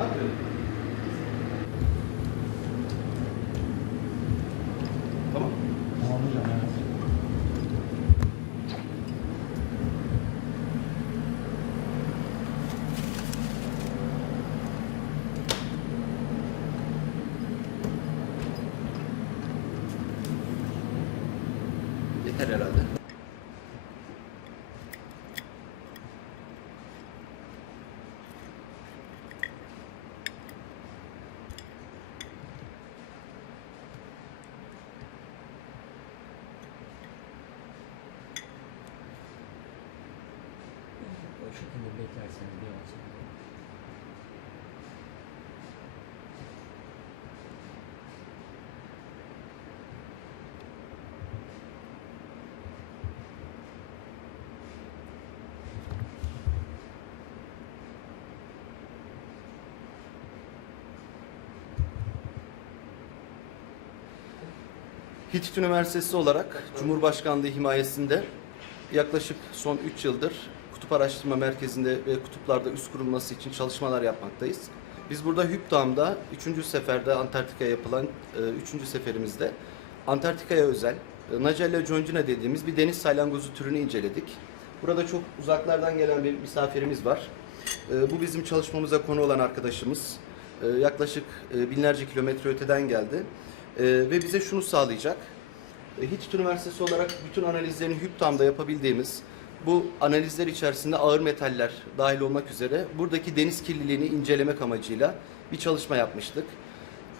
not good. Hitit Üniversitesi olarak Cumhurbaşkanlığı himayesinde yaklaşık son 3 yıldır Kutup Araştırma Merkezi'nde ve kutuplarda üst kurulması için çalışmalar yapmaktayız. Biz burada Hüptam'da 3. seferde Antarktika'ya yapılan 3. seferimizde Antarktika'ya özel e, Nagella joncina dediğimiz bir deniz salyangozu türünü inceledik. Burada çok uzaklardan gelen bir misafirimiz var. E, Bu bizim çalışmamıza konu olan arkadaşımız. E, Yaklaşık e, binlerce kilometre öteden geldi. E, Ve bize şunu sağlayacak. E, Hitit Üniversitesi olarak bütün analizlerini HÜPTAM'da yapabildiğimiz bu analizler içerisinde ağır metaller dahil olmak üzere buradaki deniz kirliliğini incelemek amacıyla bir çalışma yapmıştık.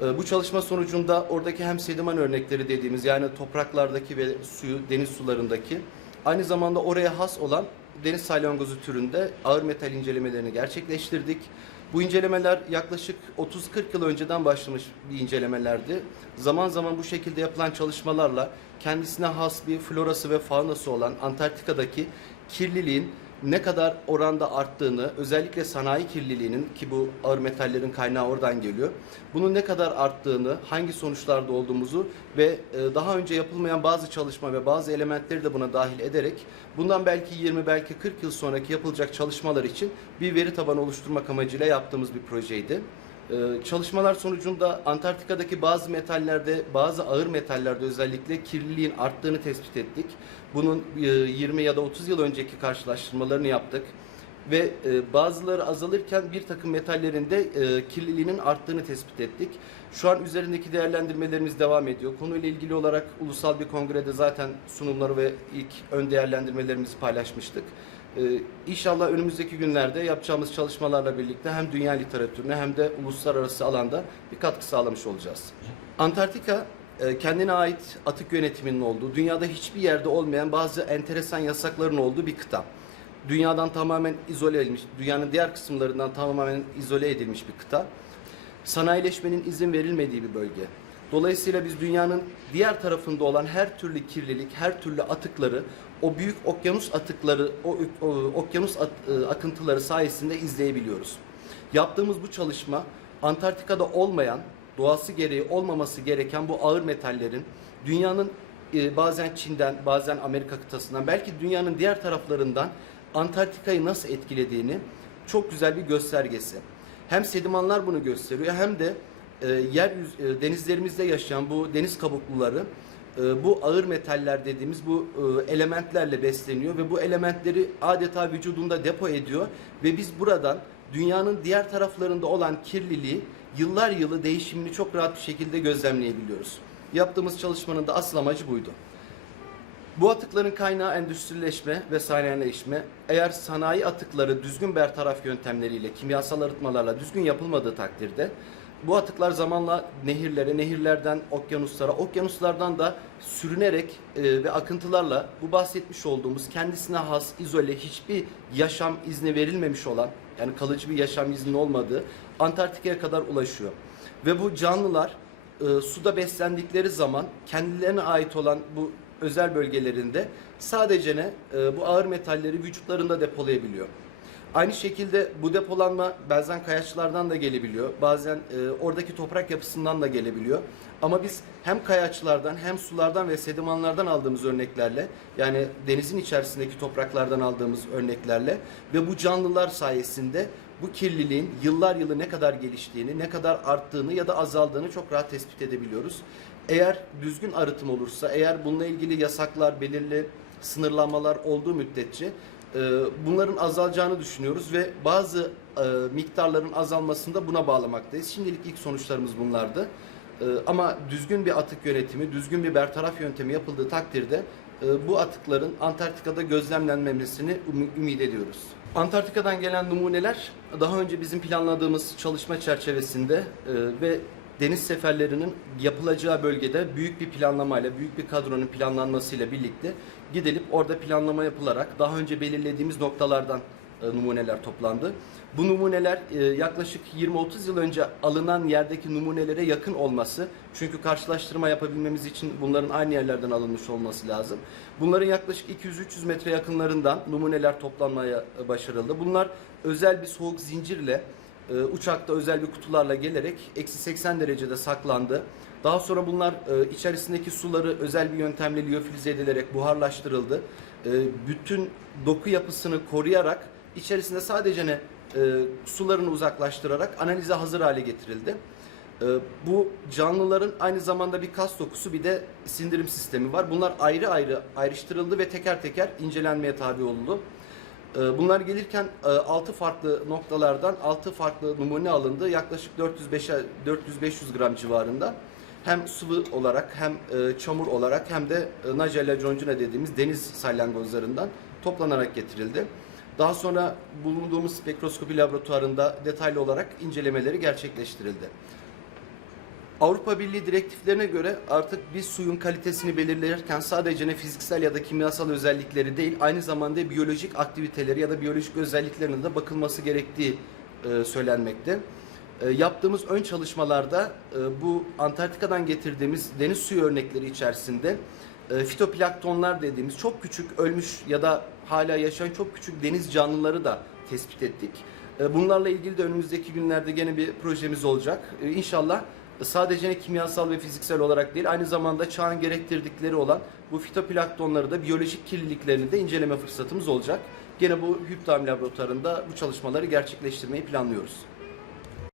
E, Bu çalışma sonucunda oradaki hem sediman örnekleri dediğimiz yani topraklardaki ve suyu, deniz sularındaki aynı zamanda oraya has olan deniz salyangozu türünde ağır metal incelemelerini gerçekleştirdik. Bu incelemeler yaklaşık 30-40 yıl önceden başlamış bir incelemelerdi. Zaman zaman bu şekilde yapılan çalışmalarla kendisine has bir florası ve faunası olan Antarktika'daki kirliliğin ne kadar oranda arttığını, özellikle sanayi kirliliğinin ki bu ağır metallerin kaynağı oradan geliyor. Bunun ne kadar arttığını, hangi sonuçlarda olduğumuzu ve e, daha önce yapılmayan bazı çalışma ve bazı elementleri de buna dahil ederek bundan belki 20 belki 40 yıl sonraki yapılacak çalışmalar için bir veri tabanı oluşturmak amacıyla yaptığımız bir projeydi. Ee, Çalışmalar sonucunda Antarktika'daki bazı metallerde, bazı ağır metallerde özellikle kirliliğin arttığını tespit ettik. Bunun e, 20 ya da 30 yıl önceki karşılaştırmalarını yaptık. Ve e, bazıları azalırken bir takım metallerin de e, kirliliğinin arttığını tespit ettik. Şu an üzerindeki değerlendirmelerimiz devam ediyor. Konuyla ilgili olarak ulusal bir kongrede zaten sunumları ve ilk ön değerlendirmelerimizi paylaşmıştık. Ee, İnşallah önümüzdeki günlerde yapacağımız çalışmalarla birlikte hem dünya literatürüne hem de uluslararası alanda bir katkı sağlamış olacağız. Antarktika e, kendine ait atık yönetiminin olduğu, dünyada hiçbir yerde olmayan bazı enteresan yasakların olduğu bir kıta. Dünyadan tamamen izole edilmiş, dünyanın diğer kısımlarından tamamen izole edilmiş bir kıta. Sanayileşmenin izin verilmediği bir bölge. Dolayısıyla biz dünyanın diğer tarafında olan her türlü kirlilik, her türlü atıkları, o büyük okyanus atıkları, o, o okyanus at- e, akıntıları sayesinde izleyebiliyoruz. Yaptığımız bu çalışma Antarktika'da olmayan, doğası gereği olmaması gereken bu ağır metallerin dünyanın e, bazen Çin'den, bazen Amerika kıtasından, belki dünyanın diğer taraflarından Antarktika'yı nasıl etkilediğini çok güzel bir göstergesi. Hem sedimanlar bunu gösteriyor hem de e, yeryüz e, denizlerimizde yaşayan bu deniz kabukluları e, bu ağır metaller dediğimiz bu e, elementlerle besleniyor ve bu elementleri adeta vücudunda depo ediyor ve biz buradan dünyanın diğer taraflarında olan kirliliği yıllar yılı değişimini çok rahat bir şekilde gözlemleyebiliyoruz. Yaptığımız çalışmanın da asıl amacı buydu. Bu atıkların kaynağı endüstrileşme ve sanayileşme. Eğer sanayi atıkları düzgün bertaraf yöntemleriyle, kimyasal arıtmalarla düzgün yapılmadığı takdirde bu atıklar zamanla nehirlere, nehirlerden okyanuslara, okyanuslardan da sürünerek e, ve akıntılarla bu bahsetmiş olduğumuz kendisine has, izole, hiçbir yaşam izni verilmemiş olan, yani kalıcı bir yaşam izni olmadığı Antarktika'ya kadar ulaşıyor. Ve bu canlılar e, suda beslendikleri zaman kendilerine ait olan bu özel bölgelerinde sadece ne e, bu ağır metalleri vücutlarında depolayabiliyor. Aynı şekilde bu depolanma bazen kayaçlardan da gelebiliyor. Bazen e, oradaki toprak yapısından da gelebiliyor. Ama biz hem kayaçlardan hem sulardan ve sedimanlardan aldığımız örneklerle yani denizin içerisindeki topraklardan aldığımız örneklerle ve bu canlılar sayesinde bu kirliliğin yıllar yılı ne kadar geliştiğini, ne kadar arttığını ya da azaldığını çok rahat tespit edebiliyoruz. Eğer düzgün arıtım olursa, eğer bununla ilgili yasaklar, belirli sınırlamalar olduğu müddetçe e, bunların azalacağını düşünüyoruz ve bazı e, miktarların azalmasında buna bağlamaktayız. Şimdilik ilk sonuçlarımız bunlardı. E, ama düzgün bir atık yönetimi, düzgün bir bertaraf yöntemi yapıldığı takdirde bu atıkların Antarktika'da gözlemlenmemesini üm- ümit ediyoruz. Antarktika'dan gelen numuneler daha önce bizim planladığımız çalışma çerçevesinde ve deniz seferlerinin yapılacağı bölgede büyük bir planlamayla, büyük bir kadronun planlanmasıyla birlikte gidilip orada planlama yapılarak daha önce belirlediğimiz noktalardan e, numuneler toplandı. Bu numuneler e, yaklaşık 20-30 yıl önce alınan yerdeki numunelere yakın olması. Çünkü karşılaştırma yapabilmemiz için bunların aynı yerlerden alınmış olması lazım. Bunların yaklaşık 200-300 metre yakınlarından numuneler toplanmaya e, başarıldı. Bunlar özel bir soğuk zincirle e, uçakta özel bir kutularla gelerek eksi 80 derecede saklandı. Daha sonra bunlar e, içerisindeki suları özel bir yöntemle liyofilize edilerek buharlaştırıldı. E, bütün doku yapısını koruyarak içerisinde sadece ne e, sularını uzaklaştırarak analize hazır hale getirildi. E, bu canlıların aynı zamanda bir kas dokusu bir de sindirim sistemi var. Bunlar ayrı ayrı ayrıştırıldı ve teker teker incelenmeye tabi olundu. E, bunlar gelirken 6 farklı noktalardan 6 farklı numune alındı. Yaklaşık 405'e 400-500 gram civarında. Hem sıvı olarak hem e, çamur olarak hem de e, Nigella joncuna dediğimiz deniz salyangozlarından toplanarak getirildi. Daha sonra bulunduğumuz spektroskopi laboratuvarında detaylı olarak incelemeleri gerçekleştirildi. Avrupa Birliği direktiflerine göre artık bir suyun kalitesini belirlerken sadece ne fiziksel ya da kimyasal özellikleri değil, aynı zamanda biyolojik aktiviteleri ya da biyolojik özelliklerine de bakılması gerektiği e, söylenmekte. E, yaptığımız ön çalışmalarda e, bu Antarktika'dan getirdiğimiz deniz suyu örnekleri içerisinde e, fitoplanktonlar dediğimiz çok küçük ölmüş ya da hala yaşayan çok küçük deniz canlıları da tespit ettik. E, bunlarla ilgili de önümüzdeki günlerde gene bir projemiz olacak. E, İnşallah sadece ne kimyasal ve fiziksel olarak değil aynı zamanda çağın gerektirdikleri olan bu fitoplanktonları da biyolojik kirliliklerini de inceleme fırsatımız olacak. Gene bu HÜPTAM laboratuvarında bu çalışmaları gerçekleştirmeyi planlıyoruz.